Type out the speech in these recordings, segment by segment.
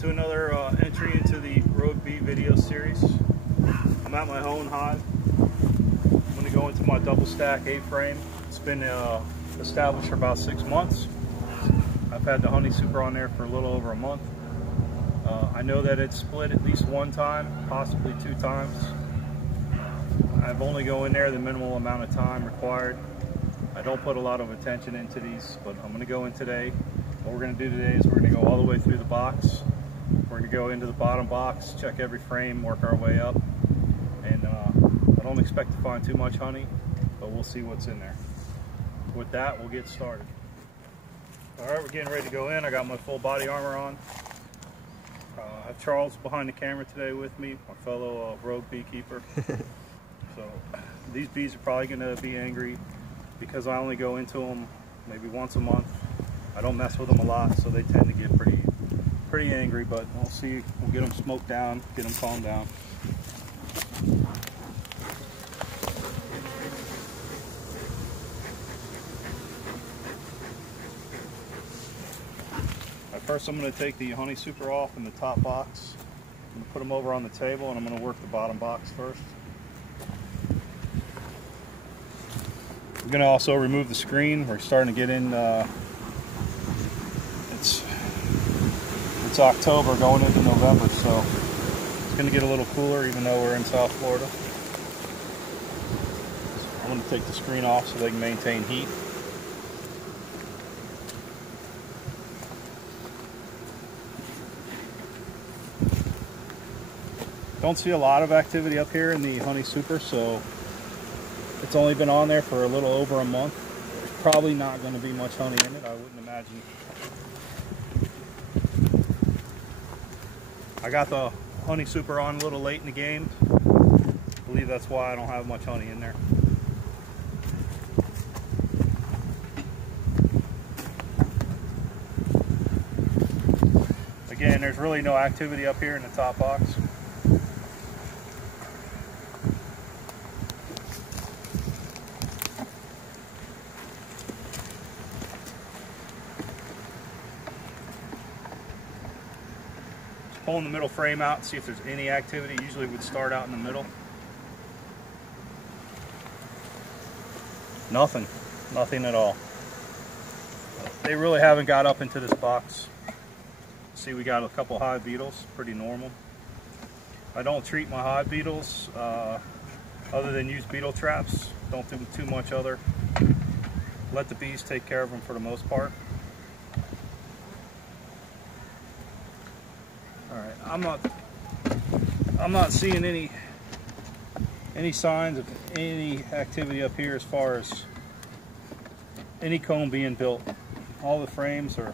to another entry into the Rogue Bee video series. I'm at my own hive. I'm going to go into my double stack A-frame. It's been established for about 6 months. I've had the honey super on there for a little over a month. I know that it's split at least one time, possibly 2 times. I've only go in there the minimal amount of time required. I don't put a lot of attention into these, but I'm going to go in today. What we're going to do today is we're going to go all the way through the box. We're going to go into the bottom box, check every frame, work our way up. And I don't expect to find too much honey, but we'll see what's in there. With that, we'll get started. All right, we're getting ready to go in. I got my full body armor on. I have Charles behind the camera today with me, my fellow rogue beekeeper. So these bees are probably going to be angry because I only go into them maybe once a month. I don't mess with them a lot, so they tend to get pretty angry, but we'll see. We'll get them smoked down, get them calmed down. First, I'm going to take the honey super off in the top box. I'm going to put them over on the table, and I'm going to work the bottom box first. I'm going to also remove the screen. We're starting to get in. It's October, going into November, so it's going to get a little cooler, even though we're in South Florida. So I'm going to take the screen off so they can maintain heat. Don't see a lot of activity up here in the honey super, so it's only been on there for a little over a month. There's probably not going to be much honey in it, I wouldn't imagine. I got the honey super on a little late in the game. I believe that's why I don't have much honey in there. Again, there's really no activity up here in the top box. Pulling the middle frame out and see if there's any activity. Usually it would start out in the middle. Nothing at all. They really haven't got up into this box. See, we got a couple hive beetles, pretty normal. I don't treat my hive beetles other than use beetle traps. Don't do too much other. Let the bees take care of them for the most part. Alright, I'm not seeing any signs of any activity up here as far as any comb being built. All the frames are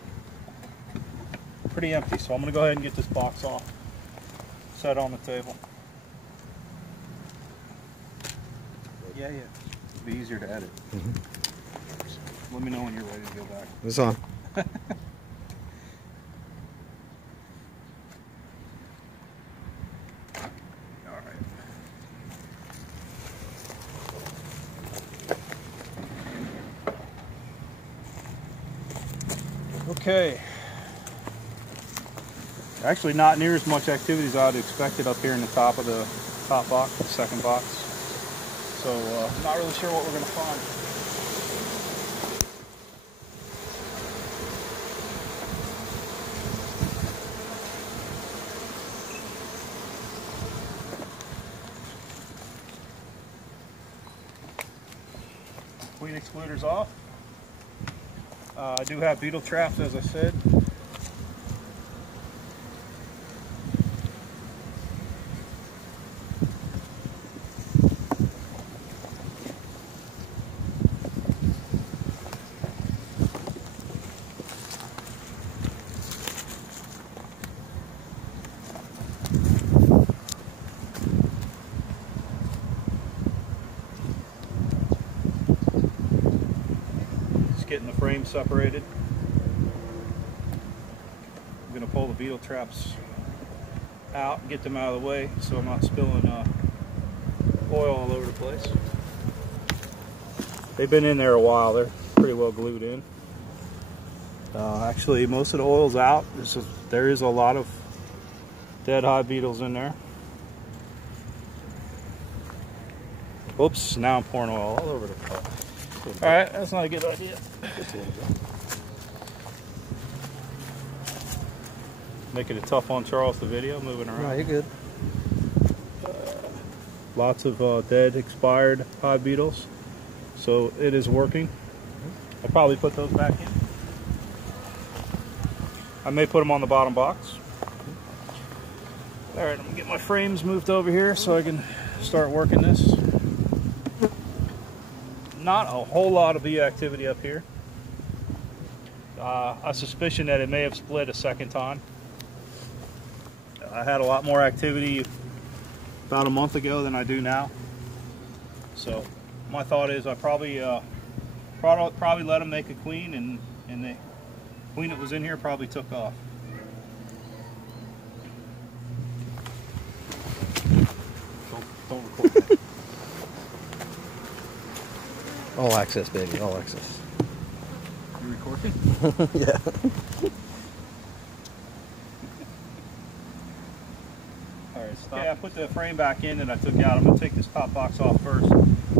pretty empty, so I'm going to go ahead and get this box off, set on the table. Yeah, it'll be easier to edit. Let me know when you're ready to go back. It's on. Okay, actually not near as much activity as I'd expected up here in the top of the top box, the second box. So not really sure what we're going to find. Queen excluder's off. I do have beetle traps, as I said. Getting the frame separated. I'm going to pull the beetle traps out and get them out of the way so I'm not spilling oil all over the place. They've been in there a while. They're pretty well glued in. Actually, most of the oil's out. There is a lot of Dead hive beetles in there. Oops, now I'm pouring oil all over the place. Alright, that's not a good idea. Making it tough on Charles, the video, moving around. No, you're good. Lots of dead, expired hive beetles. So it is working. I'll probably put those back in. I may put them on the bottom box. Alright, I'm going to get my frames moved over here so I can start working this. Not a whole lot of bee activity up here. A suspicion that it may have split a second time. I had a lot more activity about a month ago than I do now. So my thought is I probably let them make a queen, and the queen that was in here probably took off. Don't record that. All access, baby, all access. You recording? Yeah. Alright, stop. Yeah, I put the frame back in that I took out. I'm going to take this top box off first.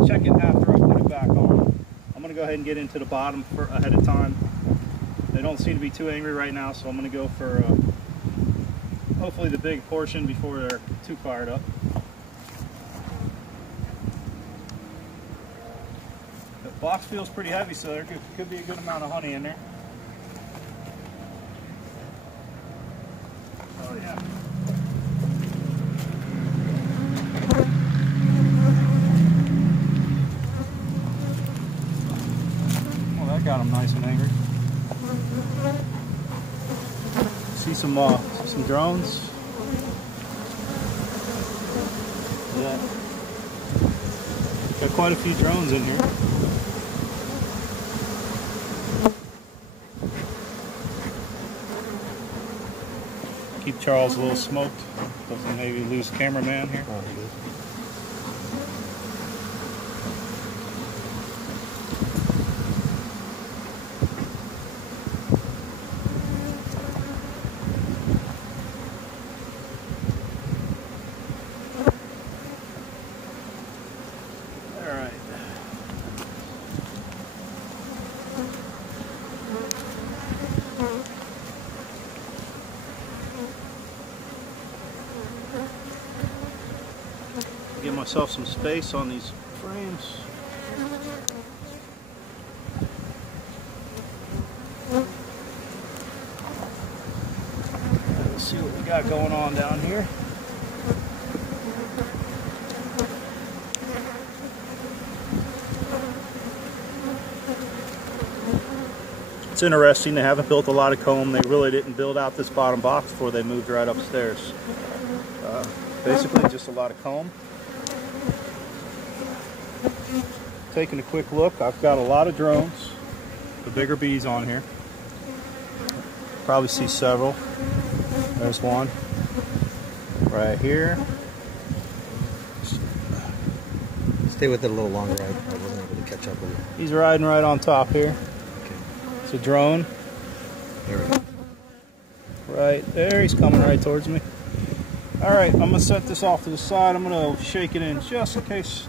Check it after I put it back on. I'm going to go ahead and get into the bottom ahead of time. They don't seem to be too angry right now, so I'm going to go for hopefully the big portion before they're too fired up. The box feels pretty heavy, so there could be a good amount of honey in there. Oh yeah. Well, that got them nice and angry. See some drones. Yeah. Got quite a few drones in here. Keep Charles a little smoked. Doesn't maybe lose cameraman here. Oh, Give myself some space on these frames. Let's see what we got going on down here. It's interesting, they haven't built a lot of comb. They really didn't build out this bottom box before they moved right upstairs. Basically just a lot of comb. Taking a quick look, I've got a lot of drones, the bigger bees on here. Probably see several. There's one right here. stay with it a little longer. I wasn't able to catch up with it. He's riding right on top here. Okay. It's a drone. There we go. Right there, he's coming right towards me. Alright, I'm going to set this off to the side. I'm going to shake it in just in case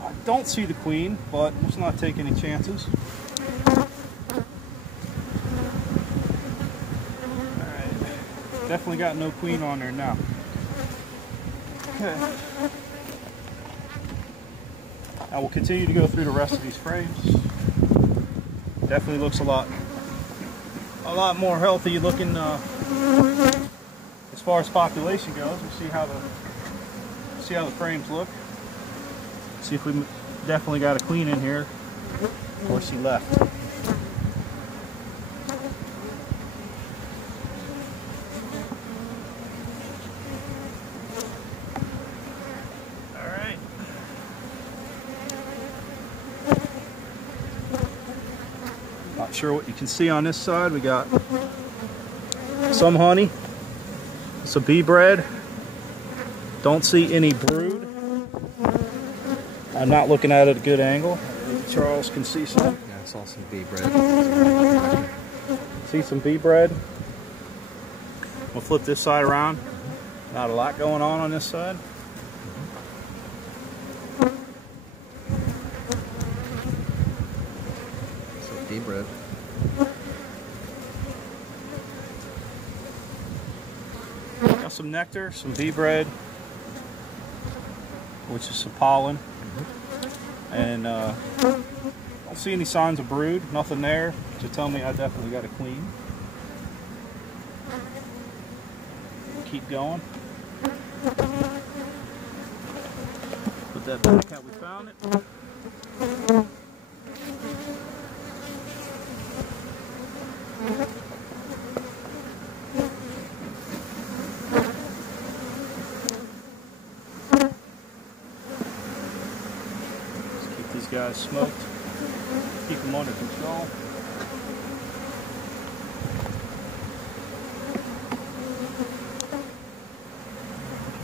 I don't see the queen, but let's not take any chances. Alright, definitely got no queen on there now. Okay. I will continue to go through the rest of these frames. Definitely looks a lot more healthy looking as far as population goes. We'll see how the frames look. See if we definitely got a queen in here. Of course, he left. All right. Not sure what you can see on this side. We got some honey. Some bee bread. Don't see any brood. I'm not looking at it at a good angle. Charles can see some. Yeah, I saw some bee bread. See some bee bread. We'll flip this side around. Not a lot going on this side. So bee bread. Got some nectar, some bee bread, which is some pollen. And don't see any signs of brood, nothing there to tell me I definitely got to clean. Keep going. Put that back how we found it. Just keep these guys smoked. Keep them under control.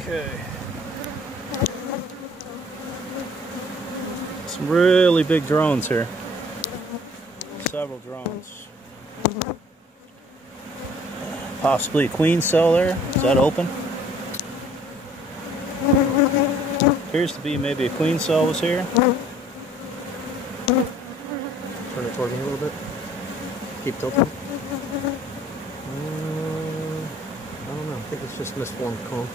Okay. Some really big drones here. Several drones. Possibly a queen cell there. Is that open? Appears to be maybe a queen cell was here. Turn it toward me a little bit. Keep tilting. I don't know. I think it's just misformed comb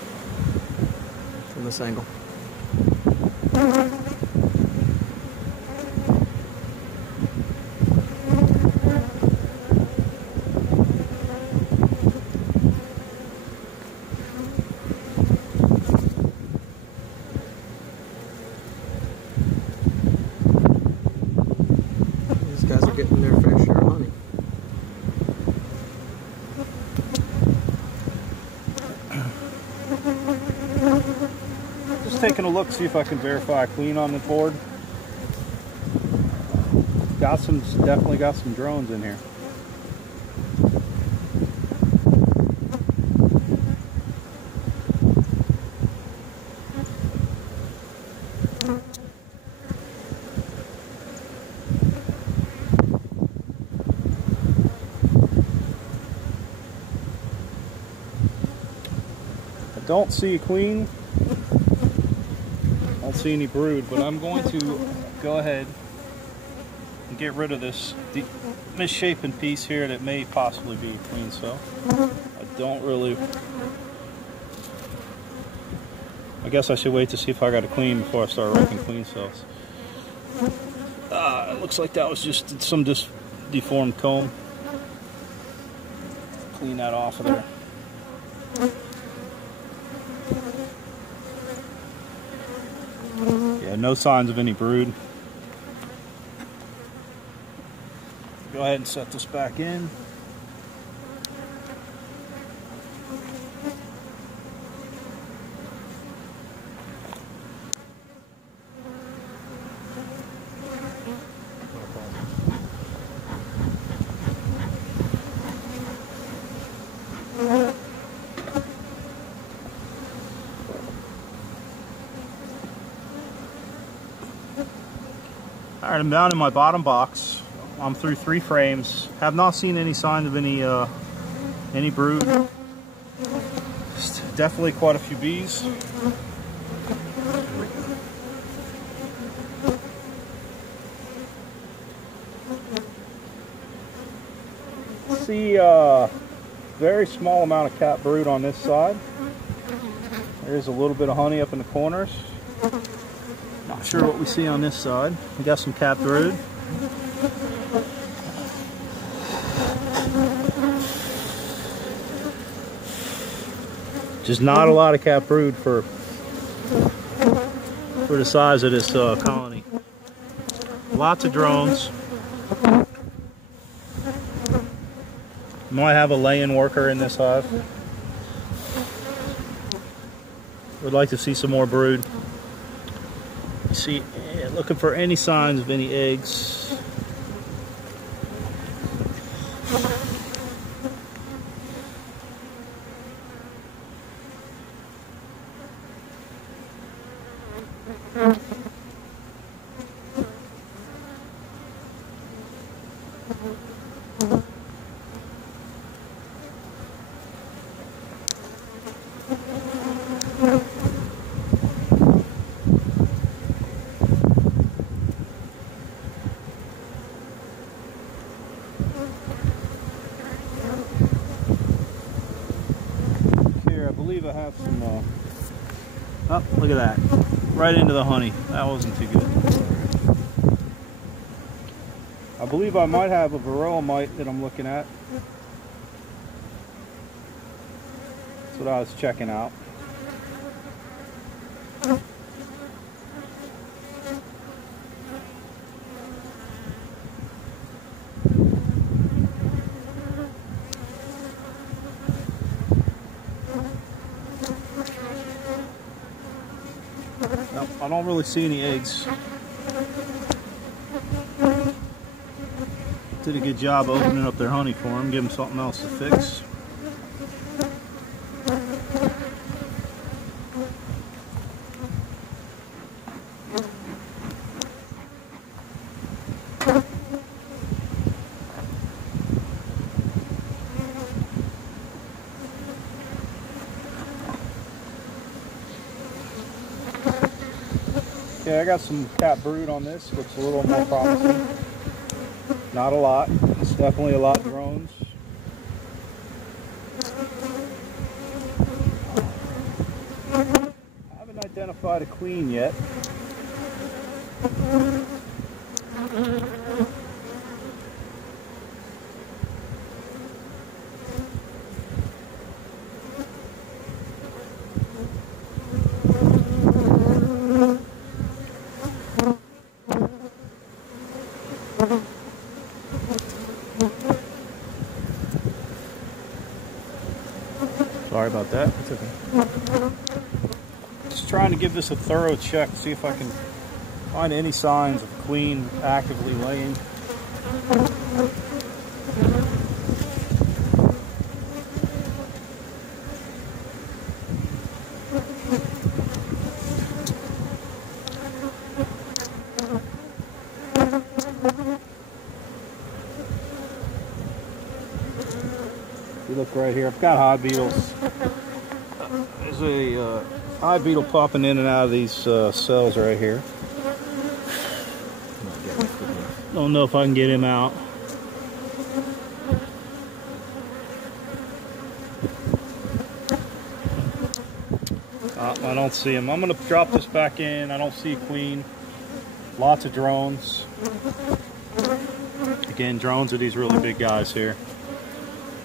from this angle. These guys are getting their fair share of honey. Just taking a look, see if I can verify a queen on the board. Got some, definitely got some drones in here. I don't see a queen. I don't see any brood, but I'm going to go ahead and get rid of this misshapen piece here that may possibly be a queen cell. I don't really... I guess I should wait to see if I got a queen before I start wrecking queen cells. It looks like that was just some deformed comb. Clean that off of there. Yeah, no signs of any brood. Go ahead and set this back in. Alright, I'm down in my bottom box. I'm through 3 frames. Have not seen any signs of any brood. Definitely quite a few bees. See very small amount of capped brood on this side. There's a little bit of honey up in the corners. Not sure what we see on this side. We got some capped brood. Just not a lot of capped brood for the size of this colony. Lots of drones. Might have a laying worker in this hive. Would like to see some more brood. See, looking for any signs of any eggs. believe I have some, oh, look at that. Right into the honey. That wasn't too good. I believe I might have a varroa mite that I'm looking at. That's what I was checking out. Nope, I don't really see any eggs. Did a good job opening up their honey for them, give them something else to fix. Okay, I got some cat brood on this. Looks a little more promising. Not a lot. It's definitely a lot of drones. I haven't identified a queen yet. Sorry about that. It's okay. Just trying to give this a thorough check, see if I can find any signs of queen actively laying. You look right here. I've got hive beetles. There's a hive beetle popping in and out of these cells right here. Don't know if I can get him out. I don't see him. I'm going to drop this back in. I don't see a queen. Lots of drones. Again, drones are these really big guys here.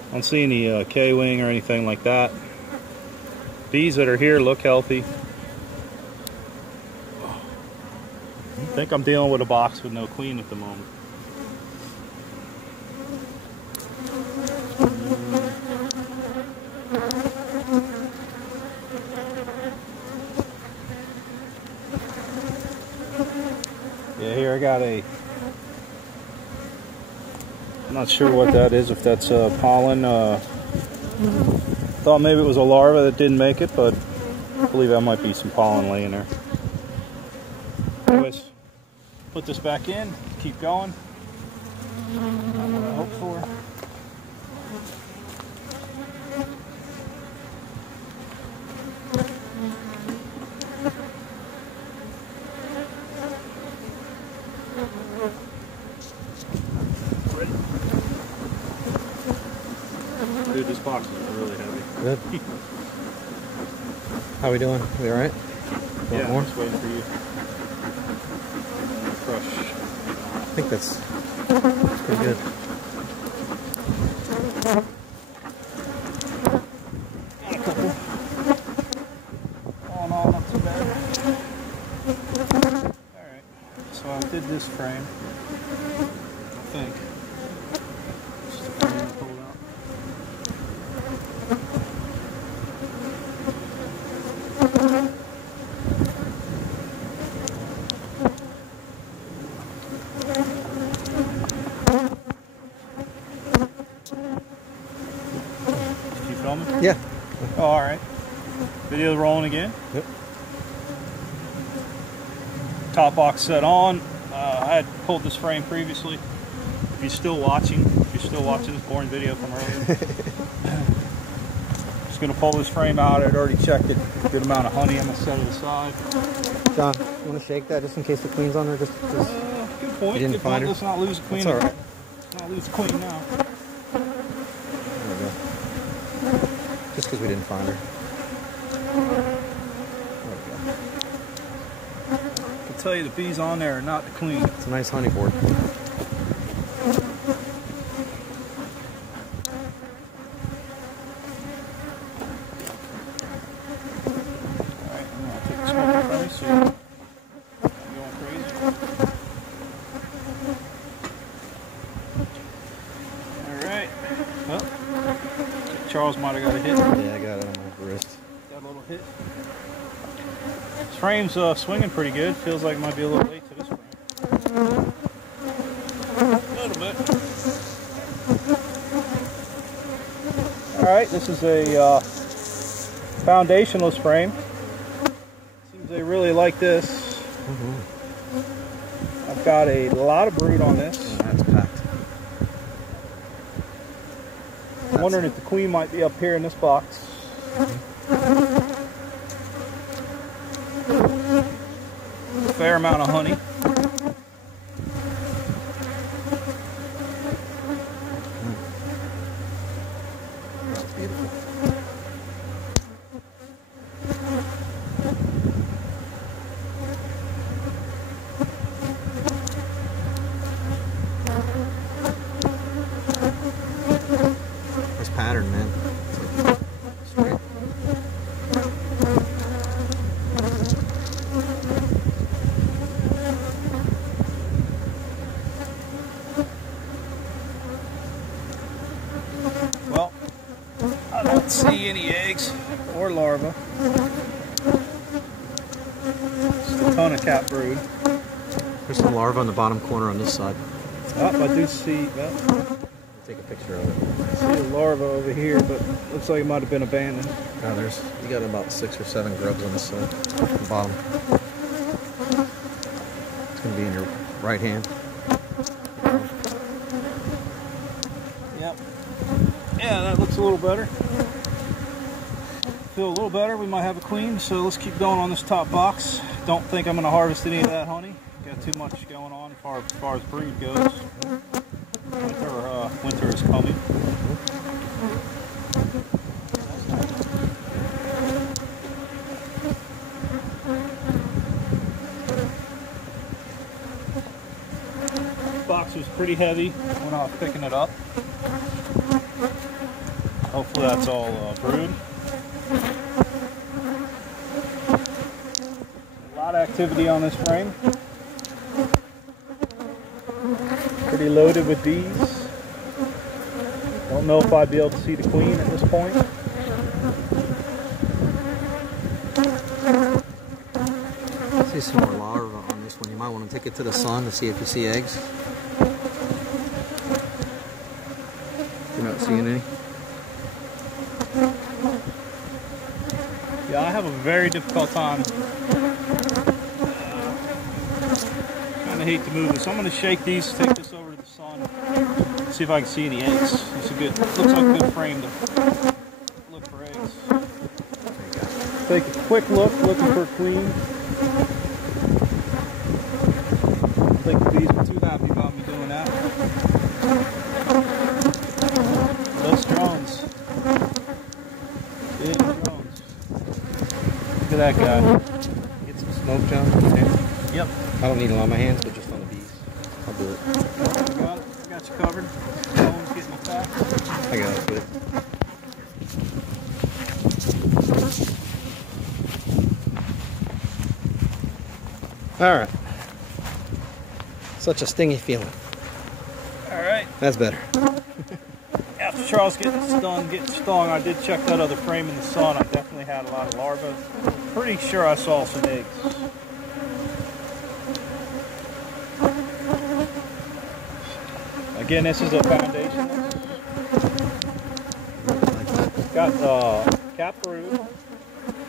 I don't see any K-wing or anything like that. Bees that are here look healthy. I think I'm dealing with a box with no queen at the moment. Yeah, here I got a... I'm not sure what that is, if that's pollen. Thought maybe it was a larva that didn't make it, but I believe that might be some pollen laying there. Anyways, put this back in, keep going. Not what I hoped for. Dude, this box is really heavy. Good. How we doing? We all right? Yeah, more? I'm just waiting for you. Crush. I think that's pretty good. Got a couple. All in all, not too bad. Alright, so I did this frame, I think. Just a frame to pull it out. Yeah. Oh, all right. Video rolling again. Yep. Top box set on. I had pulled this frame previously. If you're still watching this boring video from earlier. Just gonna pull this frame out. I'd already checked it. Good amount of honey. I'm gonna set it aside. John, you want to shake that just in case the queen's on there? Just good point. You didn't Good find point. her? Let's not lose a queen. That's all right. Let's not lose a queen now. There we go. Just because we didn't find her. I can tell you the bees on there are not the queen. It's a nice honey board. Alright, I'm going to take the smoke from you so you're not going crazy. Alright. Well, Charles might have got a hit. Yeah, I got it on my wrist. Got a little hit. This frame's swinging pretty good. Feels like it might be a little late to this frame. A little bit. Alright, this is a foundationless frame. Seems they really like this. I've got a lot of brood on this. Oh, that's packed. I'm wondering if the queen might be up here in this box. A fair amount of honey. That's beautiful. This pattern, man. It's like straight. Well, I don't see any eggs or larvae. Just a ton of cat brood. There's some larvae on the bottom corner on this side. Oh, I do see, well, Take a picture of it. I see a larva over here, but looks like it might have been abandoned. Now you got about 6 or 7 grubs on this side, the bottom. It's going to be in your right hand. Yep. Yeah, that looks a little better. Feel a little better. We might have a queen, so let's keep going on this top box. Don't think I'm going to harvest any of that honey. Got too much going on as far as brood goes. Winter is coming. This box was pretty heavy when I was picking it up. Hopefully that's all brood. A lot of activity on this frame. Pretty loaded with bees. Don't know if I'd be able to see the queen at this point. I see some more larvae on this one. You might want to take it to the sun to see if you see eggs. You're not seeing any? Yeah, I have a very difficult time. Kind of hate to move this. So I'm going to shake these, take this over to the sun, see if I can see any eggs. It's a good, looks like a good frame to look for eggs. Take a quick look, looking for a queen. I think the bees are too happy about me doing that. Those drones. Big drones. Look at that guy. Get some smoke, John. Yep. I don't need it on my hands, but just on the bees. I'll do it. I got you covered. No one's getting attacked. I got it. Good. All right. Such a stingy feeling. All right. That's better. After Charles getting stung, I did check that other frame in the sun. I definitely had a lot of larvae. Pretty sure I saw some eggs. Again, this is a foundation. Got cat brood.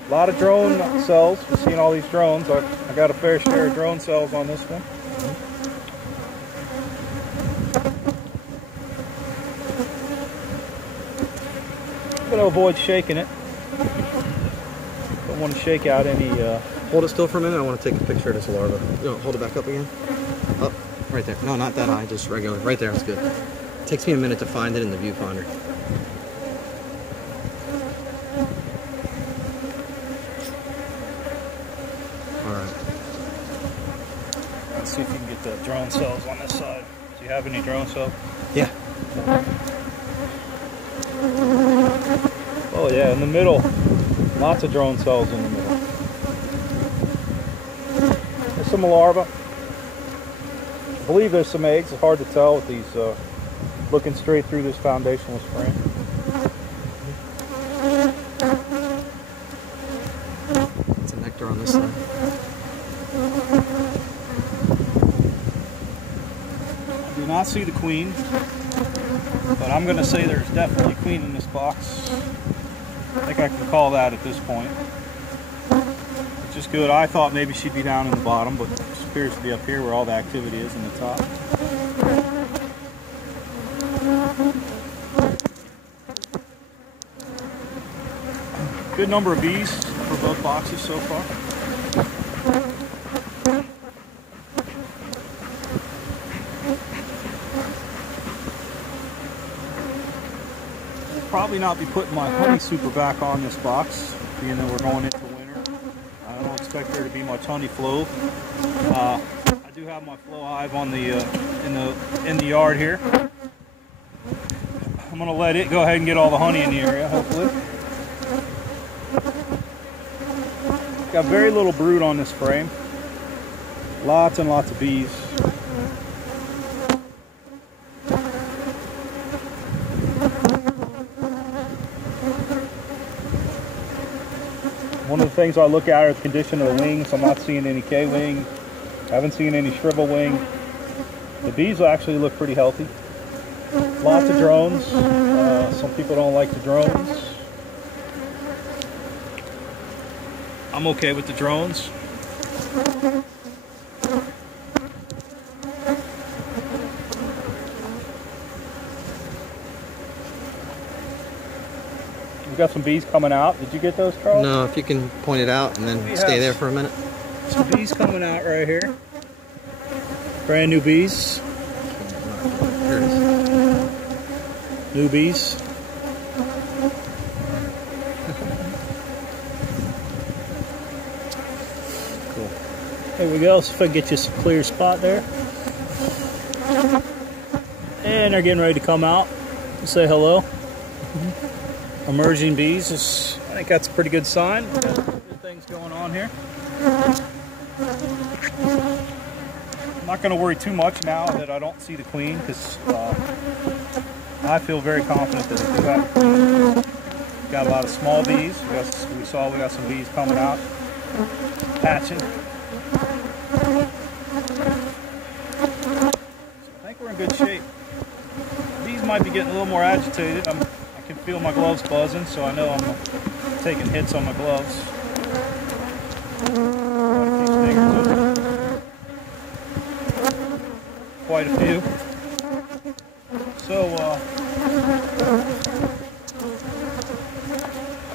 A lot of drone cells. We're seeing all these drones. I got a fair share of drone cells on this one. I'm going to avoid shaking it. Don't want to shake out any... Hold it still for a minute. I want to take a picture of this larva. No, hold it back up again. Up. Right there. No, not that high. Just regular. Right there. That's good. It takes me a minute to find it in the viewfinder. the drone cells on this side. Do you have any drone cells? Yeah. Oh yeah, in the middle. Lots of drone cells in the middle. There's some larvae. I believe there's some eggs. It's hard to tell with these looking straight through this foundationless frame. It's a nectar on this side. I do not see the queen, but I'm going to say there's definitely queen in this box. I think I can call that at this point. Which is good. I thought maybe she'd be down in the bottom, but she appears to be up here where all the activity is in the top. Good number of bees for both boxes so far. Probably not be putting my honey super back on this box, being that we're going into winter. I don't expect there to be much honey flow. I do have my flow hive on the in the yard here. I'm gonna let it go ahead and get all the honey in the area, hopefully. Got very little brood on this frame. Lots and lots of bees. One of the things I look at are the condition of the wings. I'm not seeing any K-wing. Haven't seen any shrivel wing. The bees actually look pretty healthy. Lots of drones. Some people don't like the drones. I'm okay with the drones. We've got some bees coming out. Did you get those, Charles? No, if you can point it out and then stay there for a minute. Some bees coming out right here. Brand new bees. There it is. New bees. Cool. There we go. So if I get you some clear spot there. And they're getting ready to come out. Say hello. Emerging bees. I think that's a pretty good sign. We've got good things going on here. I'm not going to worry too much now that I don't see the queen, because I feel very confident that if we got a lot of small bees. We got some bees coming out, hatching. So I think we're in good shape. Bees might be getting a little more agitated. I can feel my gloves buzzing, so I know I'm taking hits on my gloves. Quite a few. So,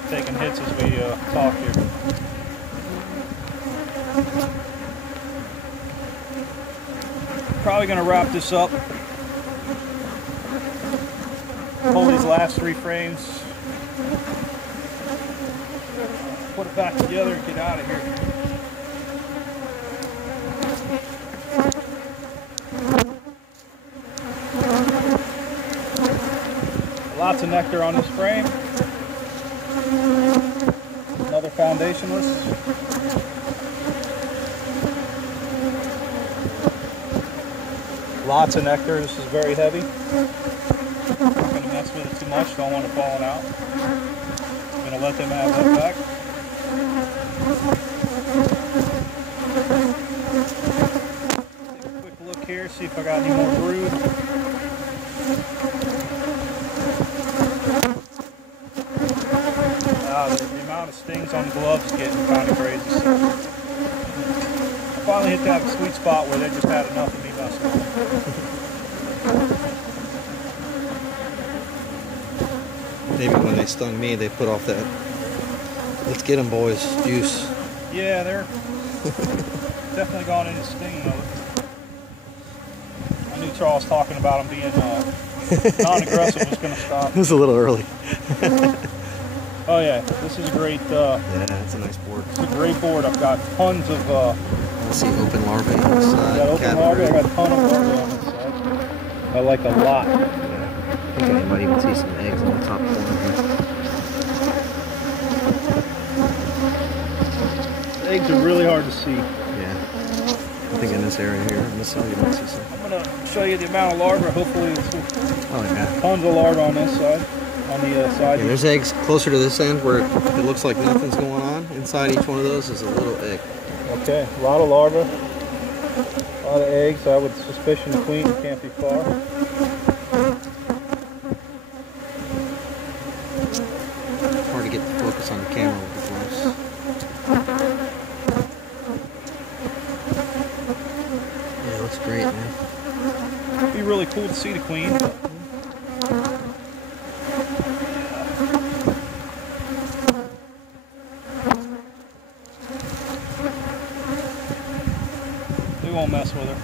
taking hits as we talk here. Probably going to wrap this up. Hold these last 3 frames. Put it back together and get out of here. Lots of nectar on this frame. Another foundationless. Lots of nectar. This is very heavy. Not going to mess with it too much. Don't want it falling out. I'm going to let them have that back. Take a quick look here, see if I got any more brood. The amount of stings on the gloves is getting kind of crazy. So I finally hit that sweet spot where they just had enough of me messing with them. Maybe when they stung me, they put off that "let's get them boys" juice. Yeah, they're definitely gone into sting mode. I knew Charles talking about them being non-aggressive was going to stop. It was a little early. Oh yeah, this is a great. Yeah, it's a nice board. It's a great board. I've got tons of Let's see, open larvae on this I side. got open Cat larvae, I brood. got a ton of larvae on this side. I like a lot. Yeah. I think I might even see some eggs on the top corner here. Eggs are really hard to see. Yeah. I think in this area here, on this side, you might see some. I'm going to show you the amount of larvae. Hopefully it's Oh, yeah. tons of larvae on this side. On the side. Yeah, there's eggs closer to this end where it looks like nothing's going on. Inside each one of those is a little egg. Okay, a lot of larvae. A lot of eggs. I would suspicion the queen can't be far. It's hard to get the focus on the camera with the glass. Yeah, it looks great, man. It'd be really cool to see the queen. We won't mess with her.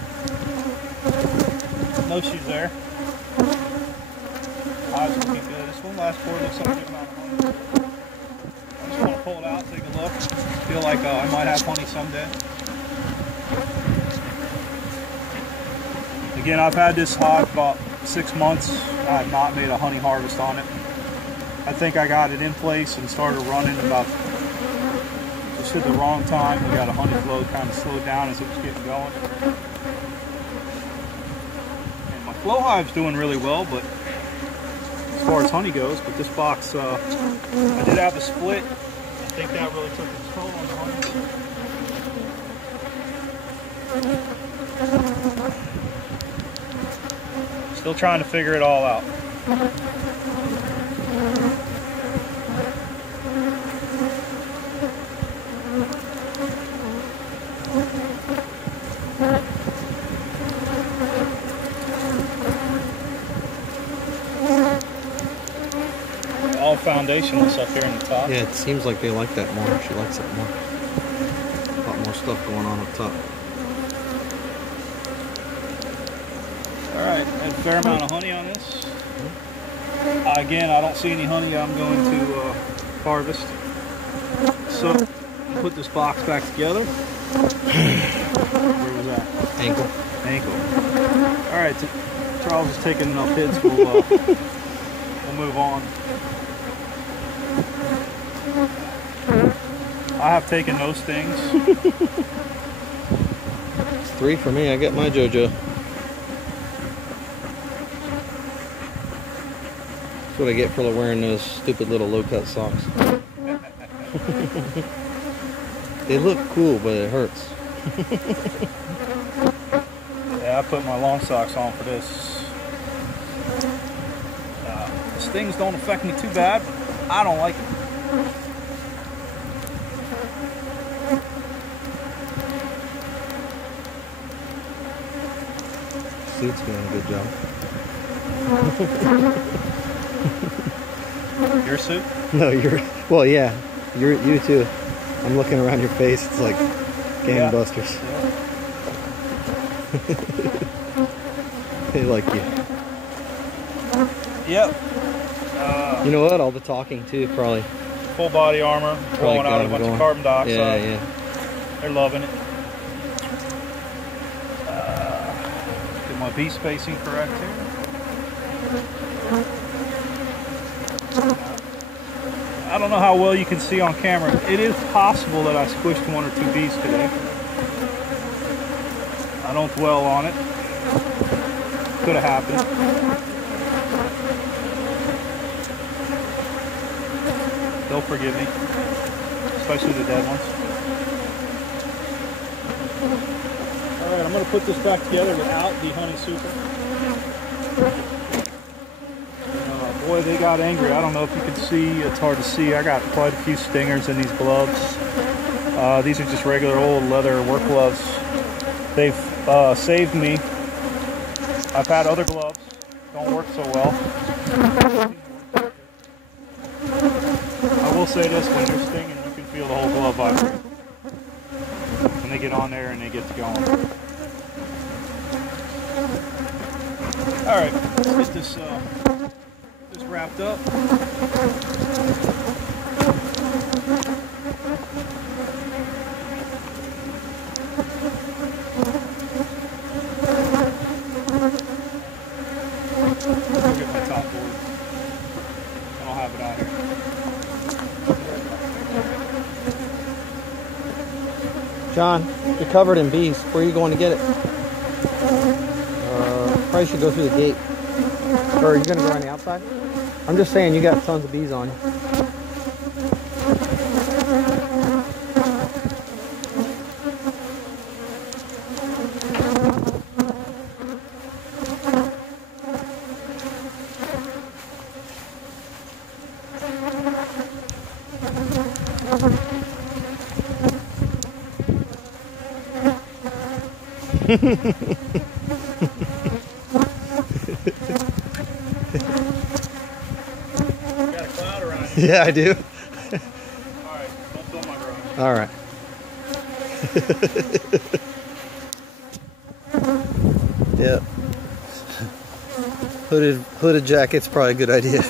No, she's there. Eyes looking good. This one last quarter looks like a good amount of honey. I just want to pull it out, take a look. Feel like I might have honey someday. Again, I've had this hive about 6 months. I have not made a honey harvest on it. I think I got it in place and started running about just at the wrong time. We got a honey flow kind of slowed down as it was getting going. And my flow hive's doing really well, but as far as honey goes, but this box, I did have a split. I think that really took its toll on the honey. Still trying to figure it all out. All foundationless up here in the top. Yeah, it seems like they like that more. She likes it more. A lot more stuff going on up top. Alright, had a fair amount of honey on this. Again, I don't see any honey I'm going to harvest. So, I'll put this box back together. Where was that? Ankle. Ankle. Alright, Charles is taking enough hits. We'll move on. I have taken no stings. It's 3 for me. I got my JoJo. That's what I get for wearing those stupid little low-cut socks. They look cool, but it hurts. Yeah, I put my long socks on for this. The stings don't affect me too bad, but I don't like it. Suit's doing a good job. Your suit? No, you're. Well, yeah, you too. I'm looking around your face. It's like gangbusters. Yeah. They like you. Yep. You know what? All the talking too, probably. Full body armor, blowing out a bunch of carbon dioxide. Yeah, yeah. They're loving it. Get my bee spacing correct here. I don't know how well you can see on camera. It is possible that I squished 1 or 2 bees today. I don't dwell on it. Could have happened. They'll forgive me, especially the dead ones. Alright, I'm going to put this back together without the honey super. Boy, they got angry. I don't know if you can see. It's hard to see. I got quite a few stingers in these gloves. These are just regular old leather work gloves. They've saved me. I've had other gloves. Don't work so well. I will say this, when they're stinging, you can feel the whole glove vibrate. When they get on there and they get to going. Alright, let's get this wrapped up. John, you're covered in bees. Where are you going to get it? Probably should go through the gate. Or are you going to go on the outside? I'm just saying you got tons of bees on you. Got a cloud around you. Yeah, I do. Alright, don't fill my garage. Alright. Yep. Hooded jacket's probably a good idea.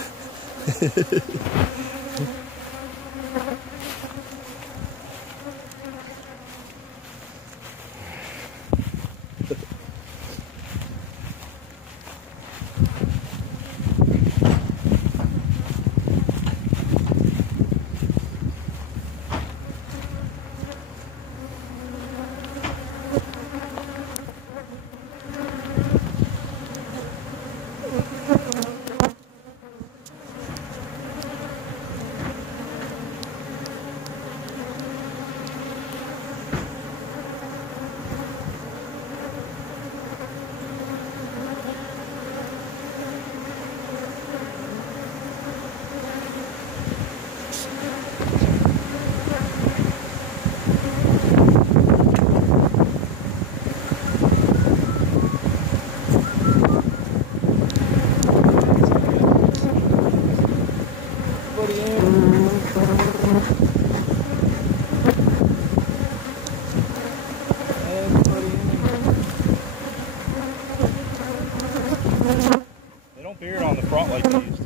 They don't beard on the front like they used to.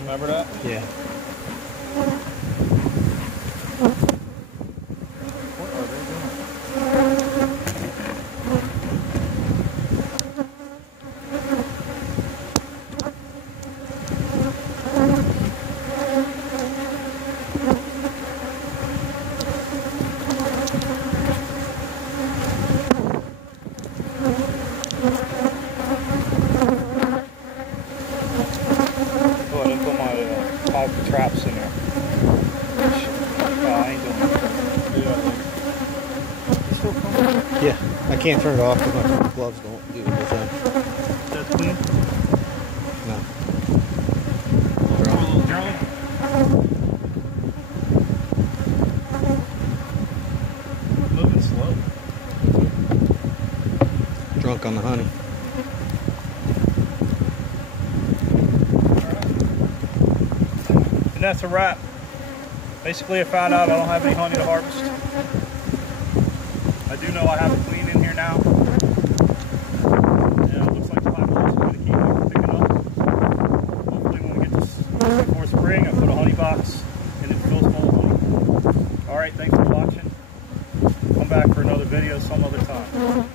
Remember that? Yeah. What are they doing? Oh, I didn't put my Hive traps in there. I ain't doing that. Yeah. I can't turn it off because my gloves don't do the whole thing. That's clean? No. A little drunk? Moving slow. Drunk on the honey. And that's a wrap. Basically, I found out I don't have any honey to harvest. I do know I have a queen in here now. And it looks like the hive is going to keep picking up. Hopefully when we get this before spring, I put a honey box and it fills full of honey. Alright, thanks for watching. Come back for another video some other time.